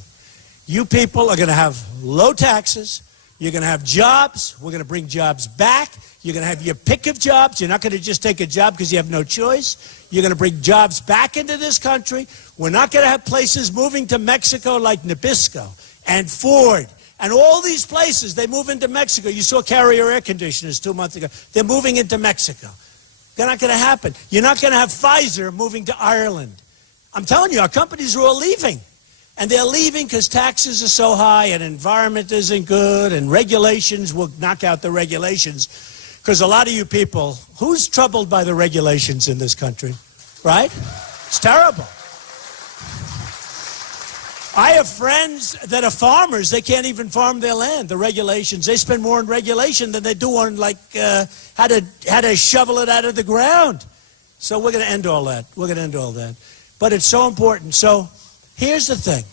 you people are going to have low taxes. You're going to have jobs. We're going to bring jobs back. You're going to have your pick of jobs. You're not going to just take a job because you have no choice. You're going to bring jobs back into this country. We're not going to have places moving to Mexico like Nabisco and Ford and all these places. They move into Mexico. You saw Carrier air conditioners 2 months ago. They're moving into Mexico. They're not going to happen. You're not going to have Pfizer moving to Ireland. I'm telling you, our companies are all leaving. And they're leaving because taxes are so high and environment isn't good and regulations will knock out the regulations. Because a lot of you people, who's troubled by the regulations in this country, right? It's terrible. I have friends that are farmers. They can't even farm their land. The regulations, they spend more on regulation than they do on like how to shovel it out of the ground. So we're going to end all that. We're going to end all that. But it's so important. So here's the thing.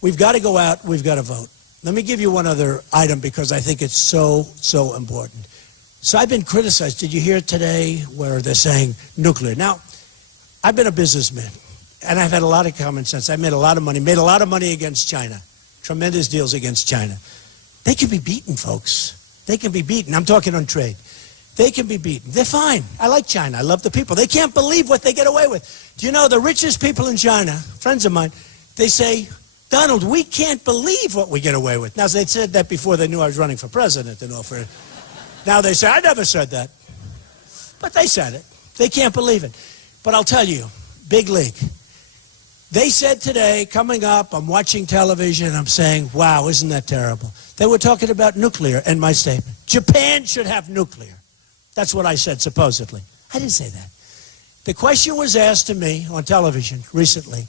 We've got to go out. We've got to vote. Let me give you one other item because I think it's so important. So I've been criticized. Did you hear today where they're saying nuclear? Now, I've been a businessman, and I've had a lot of common sense. I made a lot of money against China, tremendous deals against China. They can be beaten, folks. They can be beaten. I'm talking on trade. They can be beaten. They're fine. I like China. I love the people. They can't believe what they get away with. Do you know the richest people in China, friends of mine, they say, Donald, we can't believe what we get away with. Now, they said that before they knew I was running for president and all for it. Now they say, I never said that. But they said it. They can't believe it. But I'll tell you, big league. They said today, coming up, I'm watching television, I'm saying, wow, isn't that terrible? They were talking about nuclear in my statement. Japan should have nuclear. That's what I said, supposedly. I didn't say that. The question was asked to me on television recently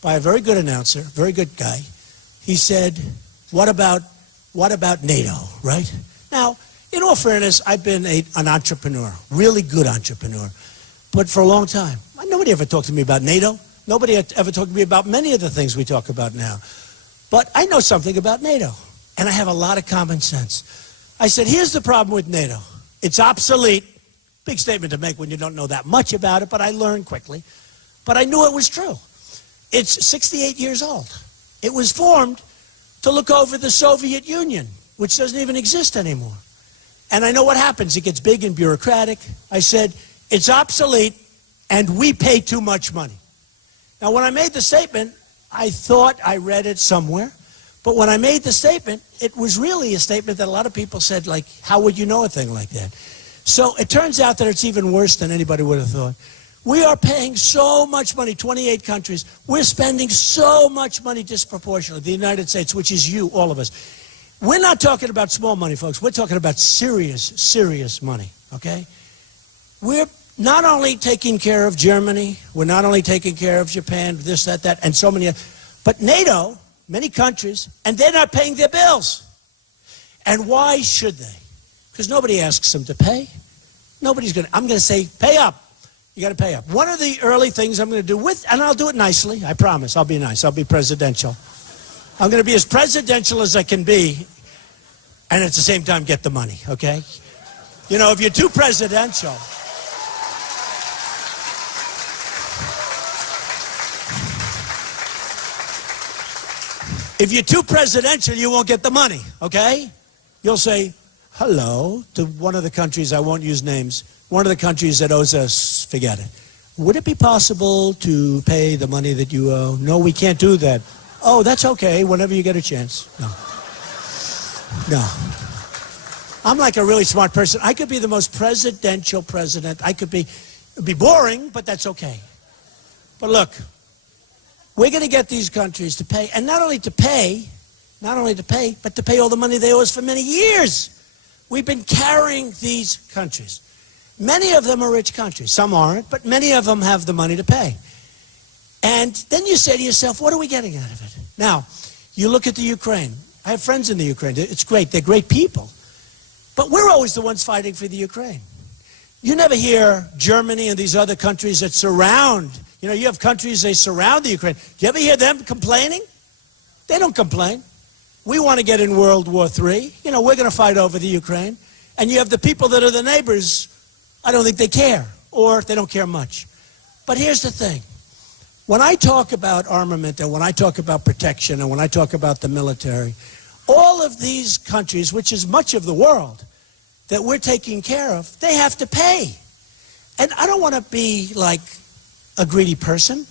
by a very good announcer, very good guy. He said, what about NATO, right? Now, in all fairness, I've been an entrepreneur, really good entrepreneur, but for a long time. Nobody ever talked to me about NATO. Nobody ever talked to me about many of the things we talk about now. But I know something about NATO, and I have a lot of common sense. I said, here's the problem with NATO. It's obsolete. Big statement to make when you don't know that much about it, but I learned quickly. But I knew it was true. It's 68 years old. It was formed to look over the Soviet Union, which doesn't even exist anymore. And I know what happens. It gets big and bureaucratic. I said, it's obsolete, and we pay too much money. Now, when I made the statement, I thought I read it somewhere. But when I made the statement, it was really a statement that a lot of people said, like, how would you know a thing like that? So it turns out that it's even worse than anybody would have thought. We are paying so much money, 28 countries. We're spending so much money disproportionately. The United States, which is you, all of us. We're not talking about small money, folks. We're talking about serious money, okay? We're not only taking care of Germany, we're not only taking care of Japan, this, that, and so many, but NATO, many countries, and they're not paying their bills. And why should they? Because nobody asks them to pay. I'm going to say, pay up. You got to pay up. One of the early things I'm going to do and I'll do it nicely, I promise, I'll be nice, I'll be presidential. I'm going to be as presidential as I can be, and at the same time get the money, okay? You know, if you're too presidential, you won't get the money, okay? You'll say hello to one of the countries, I won't use names, one of the countries that owes us, forget it. Would it be possible to pay the money that you owe? No, we can't do that. Oh, that's okay, whenever you get a chance. No. No. I'm like a really smart person. I could be the most presidential president. It'd be boring, but that's okay. But look, we're going to get these countries to pay, and not only to pay, but to pay all the money they owe us for many years. We've been carrying these countries. Many of them are rich countries. Some aren't, but many of them have the money to pay. And then you say to yourself, what are we getting out of it? Now, you look at the Ukraine. I have friends in the Ukraine. It's great. They're great people. But we're always the ones fighting for the Ukraine. You never hear Germany and these other countries that surround. You know, you have countries, they surround the Ukraine. Do you ever hear them complaining? They don't complain. We want to get in World War III. You know, we're going to fight over the Ukraine. And you have the people that are the neighbors. I don't think they care, or they don't care much. But here's the thing. When I talk about armament and when I talk about protection and when I talk about the military, all of these countries, which is much of the world that we're taking care of, they have to pay. And I don't want to be like a greedy person,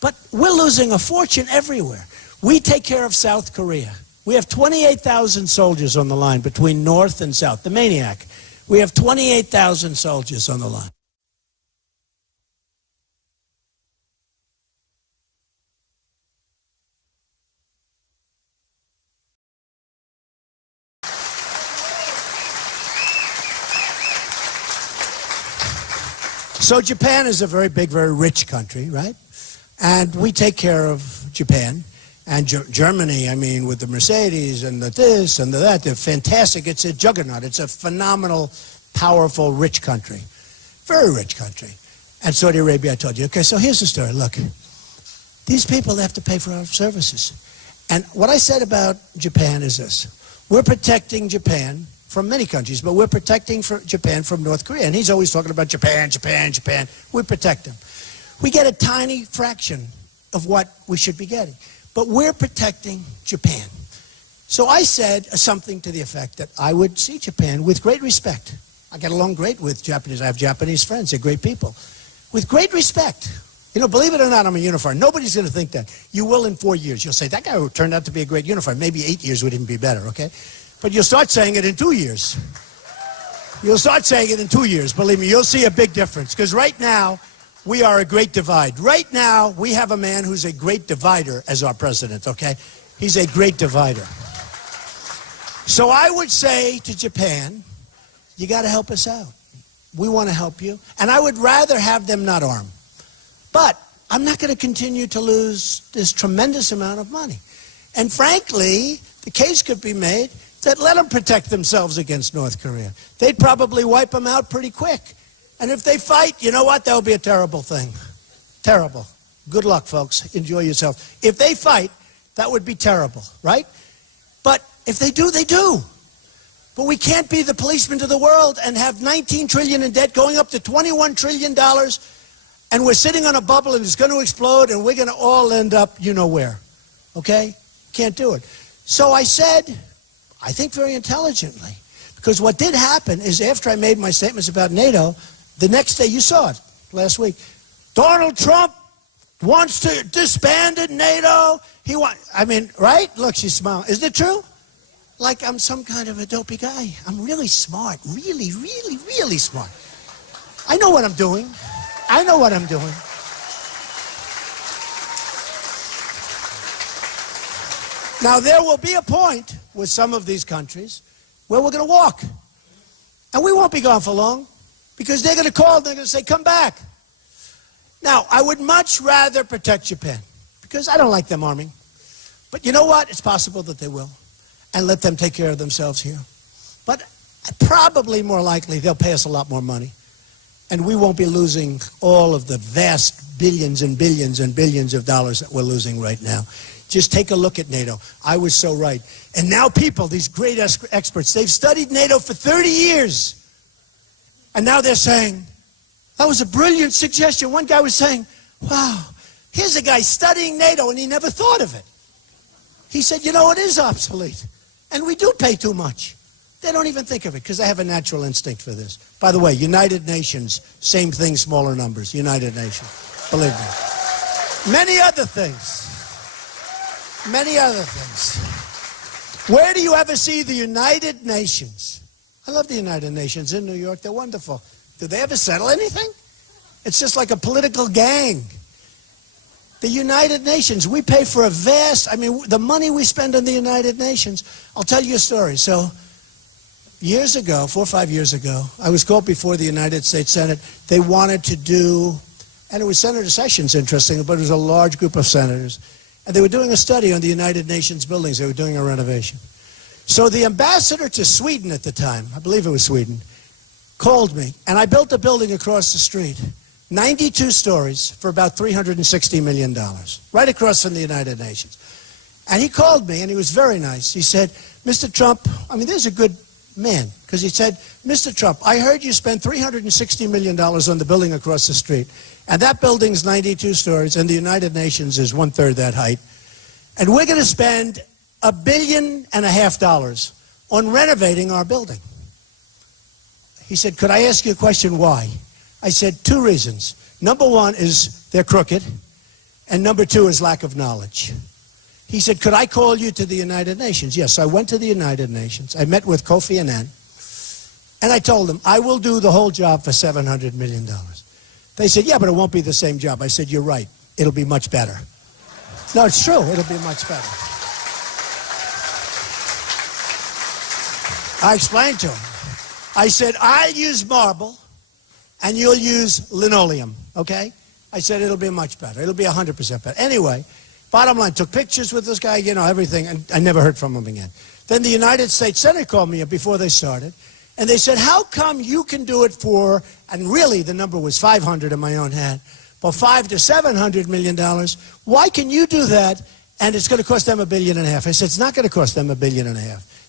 but we're losing a fortune everywhere. We take care of South Korea. We have 28,000 soldiers on the line between North and South. The maniac. We have 28,000 soldiers on the line. So Japan is a very big, very rich country, right? And we take care of Japan. And Germany, I mean, with the Mercedes and the this and the that, they're fantastic. It's a juggernaut. It's a phenomenal, powerful, rich country. Very rich country. And Saudi Arabia, I told you. Okay, so here's the story. Look, these people have to pay for our services. And what I said about Japan is this. We're protecting Japan from many countries, but we're protecting Japan from North Korea. And he's always talking about Japan, Japan, Japan. We protect them. We get a tiny fraction of what we should be getting. But we're protecting Japan. So I said something to the effect that I would see Japan with great respect. I get along great with Japanese. I have Japanese friends. They're great people. With great respect. You know, believe it or not, I'm a unifier. Nobody's going to think that. You will in 4 years. You'll say, that guy turned out to be a great unifier. Maybe 8 years would even be better, okay? But you'll start saying it in 2 years. You'll start saying it in 2 years. Believe me, you'll see a big difference. Because right now, we are a great divide. Right now, we have a man who's a great divider as our president, okay? He's a great divider. So I would say to Japan, you got to help us out. We want to help you. And I would rather have them not arm. But I'm not going to continue to lose this tremendous amount of money. And frankly, the case could be made that let them protect themselves against North Korea. They'd probably wipe them out pretty quick. And if they fight, you know what? That would be a terrible thing. Terrible. Good luck, folks. Enjoy yourself. If they fight, that would be terrible, right? But if they do, they do. But we can't be the policeman to the world and have $19 trillion in debt going up to $21 trillion, and we're sitting on a bubble and it's going to explode and we're going to all end up you know where. Okay? Can't do it. So I said, I think very intelligently, because what did happen is after I made my statements about NATO, the next day, you saw it last week, Donald Trump wants to disband NATO. I mean, right? Look, she's smiling. Isn't it true? Like I'm some kind of a dopey guy. I'm really smart. Really, really, really smart. I know what I'm doing. I know what I'm doing. Now, there will be a point with some of these countries where we're going to walk. And we won't be gone for long. Because they're going to call and they're going to say, come back. Now, I would much rather protect Japan because I don't like them arming. But you know what? It's possible that they will. And let them take care of themselves here. But probably more likely they'll pay us a lot more money. And we won't be losing all of the vast billions and billions and billions of dollars that we're losing right now. Just take a look at NATO. I was so right. And now people, these great experts, they've studied NATO for 30 years. And now they're saying, that was a brilliant suggestion. One guy was saying, wow, here's a guy studying NATO and he never thought of it. He said, you know, it is obsolete. And we do pay too much. They don't even think of it because they have a natural instinct for this. By the way, United Nations, same thing, smaller numbers. United Nations. Believe me. Many other things. Many other things. Where do you ever see the United Nations? I love the United Nations in New York. They're wonderful. Do they ever settle anything? It's just like a political gang. The United Nations, we pay for a vast, the money we spend on the United Nations. I'll tell you a story. So, years ago, 4 or 5 years ago, I was called before the United States Senate. They wanted to do, and it was Senator Sessions, interesting, but it was a large group of senators. And they were doing a study on the United Nations buildings. They were doing a renovation. So the ambassador to Sweden at the time, I believe it was Sweden, called me, and I built a building across the street, 92 stories for about $360 million, right across from the United Nations. And he called me, and he was very nice. He said, Mr. Trump, there's a good man, because he said, Mr. Trump, I heard you spent $360 million on the building across the street, and that building's 92 stories, and the United Nations is 1/3 that height. And we're going to spend $1.5 billion on renovating our building. He said, could I ask you a question, why? I said, 2 reasons. Number 1 is they're crooked, and number 2 is lack of knowledge. He said, could I call you to the United Nations? Yes, I went to the United Nations. I met with Kofi Annan, and I told them, I will do the whole job for $700 million. They said, yeah, but it won't be the same job. I said, you're right. It'll be much better. No, it's true. It'll be much better. I explained to him. I said, I'll use marble, and you'll use linoleum, okay? I said, it'll be much better. It'll be 100% better. Anyway, bottom line, took pictures with this guy, everything, and I never heard from him again. Then the United States Senate called me up before they started, and they said, how come you can do it for, and really the number was 500 in my own head, but $500 to $700 million, why can you do that, and it's going to cost them $1.5 billion? I said, it's not going to cost them $1.5 billion.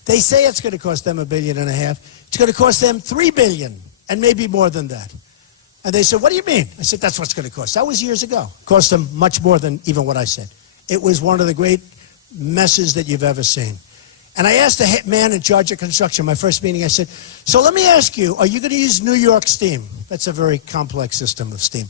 They say it's going to cost them $1.5 billion. It's going to cost them $3 billion, and maybe more than that. And they said, what do you mean? I said, that's what it's going to cost. That was years ago. It cost them much more than even what I said. It was one of the great messes that you've ever seen. And I asked the man in charge of construction, my first meeting, I said, so let me ask you, are you going to use New York steam? That's a very complex system of steam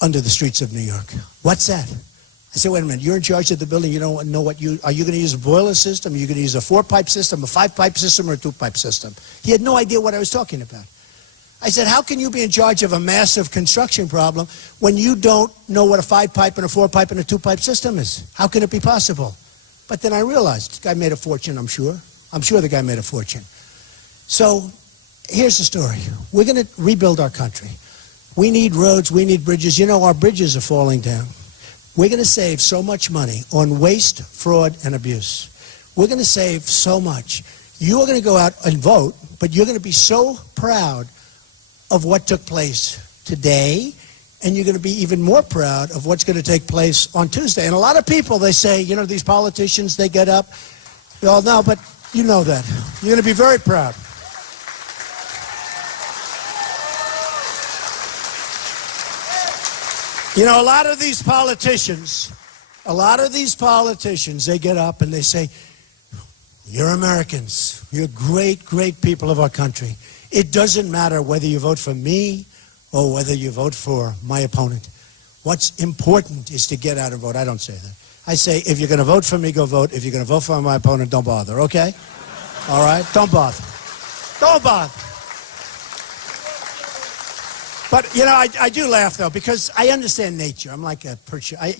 under the streets of New York. What's that? I said, wait a minute, you're in charge of the building, you don't know are you going to use a boiler system? Are you going to use a 4-pipe system, a 5-pipe system, or a 2-pipe system? He had no idea what I was talking about. I said, how can you be in charge of a massive construction problem when you don't know what a 5-pipe and a 4-pipe and a 2-pipe system is? How can it be possible? But then I realized this guy made a fortune, I'm sure. I'm sure the guy made a fortune. So here's the story. We're going to rebuild our country. We need roads, we need bridges. Our bridges are falling down. We're going to save so much money on waste, fraud, and abuse. We're going to save so much. You are going to go out and vote, but you're going to be so proud of what took place today, and you're going to be even more proud of what's going to take place on Tuesday. And a lot of people, they say, these politicians, they get up. We all know, but you know that. You're going to be very proud. A lot of these politicians, they get up and they say, you're Americans. You're great, great people of our country. It doesn't matter whether you vote for me or whether you vote for my opponent. What's important is to get out and vote. I don't say that. I say, if you're going to vote for me, go vote. If you're going to vote for my opponent, don't bother, okay? All right? Don't bother. Don't bother. But, I do laugh, though, because I understand nature. I'm like a perch. I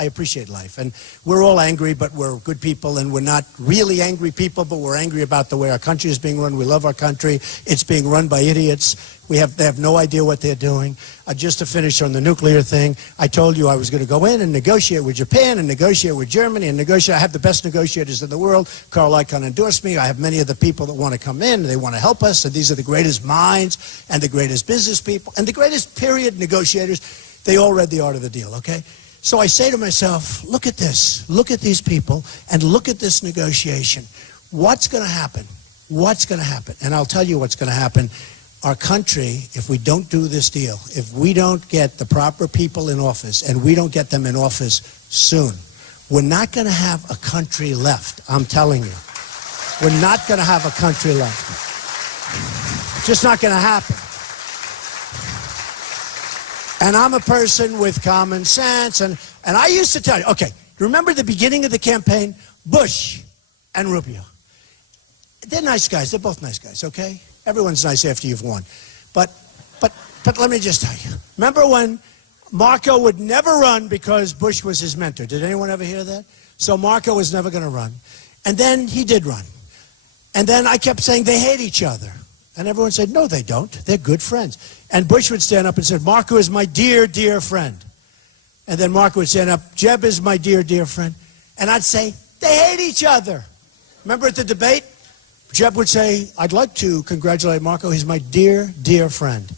appreciate life. And we're all angry, but we're good people, and we're not really angry people, but we're angry about the way our country is being run. We love our country. It's being run by idiots. They have no idea what they're doing. Just to finish on the nuclear thing, I told you I was going to go in and negotiate with Japan and negotiate with Germany and negotiate. I have the best negotiators in the world. Carl Icahn endorsed me. I have many of the people that want to come in. They want to help us. And these are the greatest minds and the greatest business people and the greatest period negotiators. They all read The Art of the Deal, okay? So I say to myself, look at this. Look at these people and look at this negotiation. What's going to happen? What's going to happen? And I'll tell you what's going to happen. Our country, if we don't do this deal, if we don't get the proper people in office, and we don't get them in office soon, we're not going to have a country left, I'm telling you. We're not going to have a country left. Just not going to happen. And I'm a person with common sense. And I used to tell you, okay, remember the beginning of the campaign? Bush and Rubio. They're nice guys. They're both nice guys, okay? Everyone's nice after you've won. But let me just tell you. Remember when Marco would never run because Bush was his mentor? Did anyone ever hear that? So Marco was never going to run. And then he did run. And then I kept saying they hate each other. And everyone said, no, they don't. They're good friends. And Bush would stand up and say, Marco is my dear, dear friend. And then Marco would stand up, Jeb is my dear, dear friend. And I'd say, they hate each other. Remember at the debate? Jeb would say, I'd like to congratulate Marco. He's my dear, dear friend.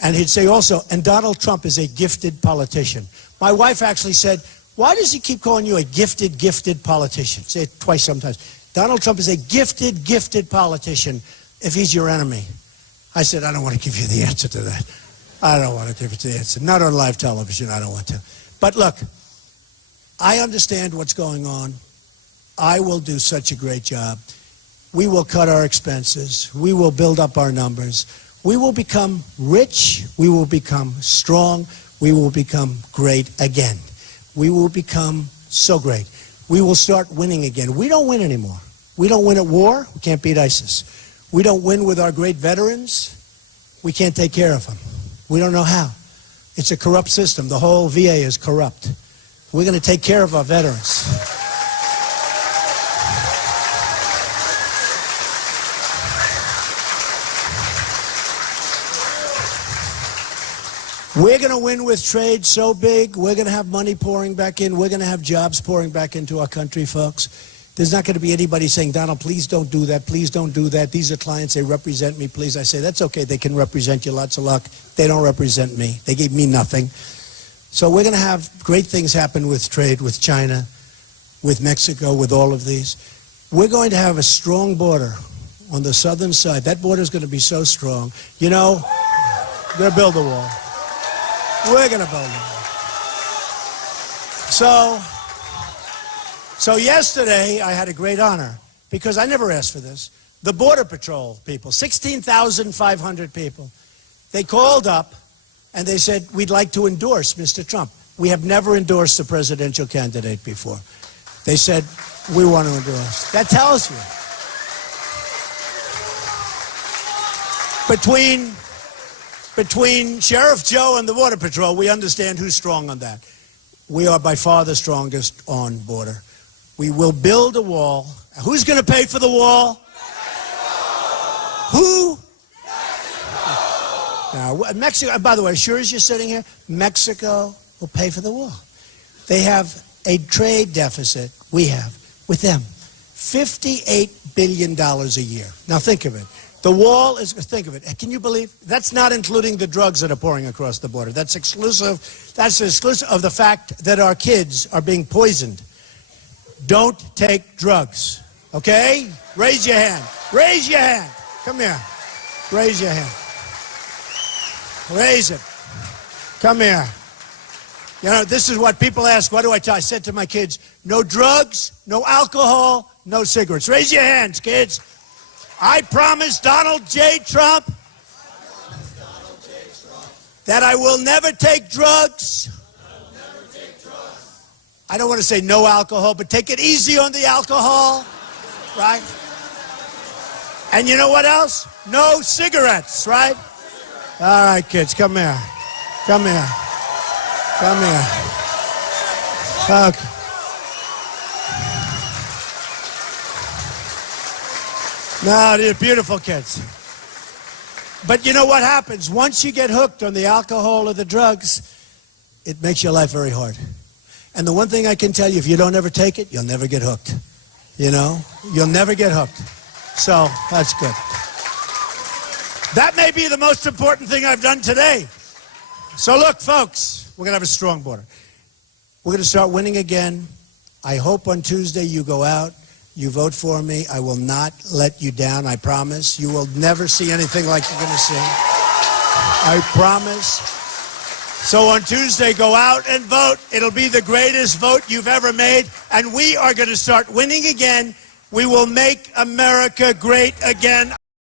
And he'd say also, and Donald Trump is a gifted politician. My wife actually said, why does he keep calling you a gifted, gifted politician? Say it twice sometimes. Donald Trump is a gifted, gifted politician if he's your enemy. I said, I don't want to give you the answer to that. I don't want to give you the answer. Not on live television, I don't want to. But look, I understand what's going on. I will do such a great job. We will cut our expenses. We will build up our numbers. We will become rich. We will become strong. We will become great again. We will become so great. We will start winning again. We don't win anymore. We don't win at war. We can't beat ISIS. We don't win with our great veterans. We can't take care of them. We don't know how. It's a corrupt system. The whole VA is corrupt. We're going to take care of our veterans. We're going to win with trade so big. We're going to have money pouring back in. We're going to have jobs pouring back into our country, folks. There's not going to be anybody saying, Donald, please don't do that. Please don't do that. These are clients. They represent me. Please. I say, that's okay. They can represent you. Lots of luck. They don't represent me. They gave me nothing. So we're going to have great things happen with trade, with China, with Mexico, with all of these. We're going to have a strong border on the southern side. That border is going to be so strong. You know, we're going to build a wall. We're going to build a wall. So yesterday, I had a great honor, because I never asked for this. The Border Patrol people, 16,500 people, they called up and they said, we'd like to endorse Mr. Trump. We have never endorsed a presidential candidate before. They said, we want to endorse. That tells you. Between Sheriff Joe and the Border Patrol, we understand who's strong on that. We are by far the strongest on border. We will build a wall. Who's going to pay for the wall? Mexico! Who? Mexico! Now, Mexico, by the way, sure as you're sitting here, Mexico will pay for the wall. They have a trade deficit, we have, with them. $58 billion a year. Now think of it. The wall is, think of it. Can you believe? That's not including the drugs that are pouring across the border. That's exclusive of the fact that our kids are being poisoned. Don't take drugs, okay? Raise your hand. Raise your hand. Come here. Raise your hand. Raise it. Come here. You know, this is what people ask. What do I tell? I said to my kids, no drugs, no alcohol, no cigarettes. Raise your hands, kids. I promise Donald J. Trump that I will never take drugs. I don't want to say no alcohol, but take it easy on the alcohol, right? And you know what else? No cigarettes, right? All right, kids, come here. Come here. Come here. Okay. No, they're beautiful kids. But you know what happens? Once you get hooked on the alcohol or the drugs, it makes your life very hard. And the one thing I can tell you, if you don't ever take it, you'll never get hooked. You know? You'll never get hooked. So, that's good. That may be the most important thing I've done today. So look, folks, we're going to have a strong border. We're going to start winning again. I hope on Tuesday you go out, you vote for me. I will not let you down, I promise. You will never see anything like you're going to see. I promise. So on Tuesday, go out and vote. It'll be the greatest vote you've ever made, and we are going to start winning again, We will make America great again.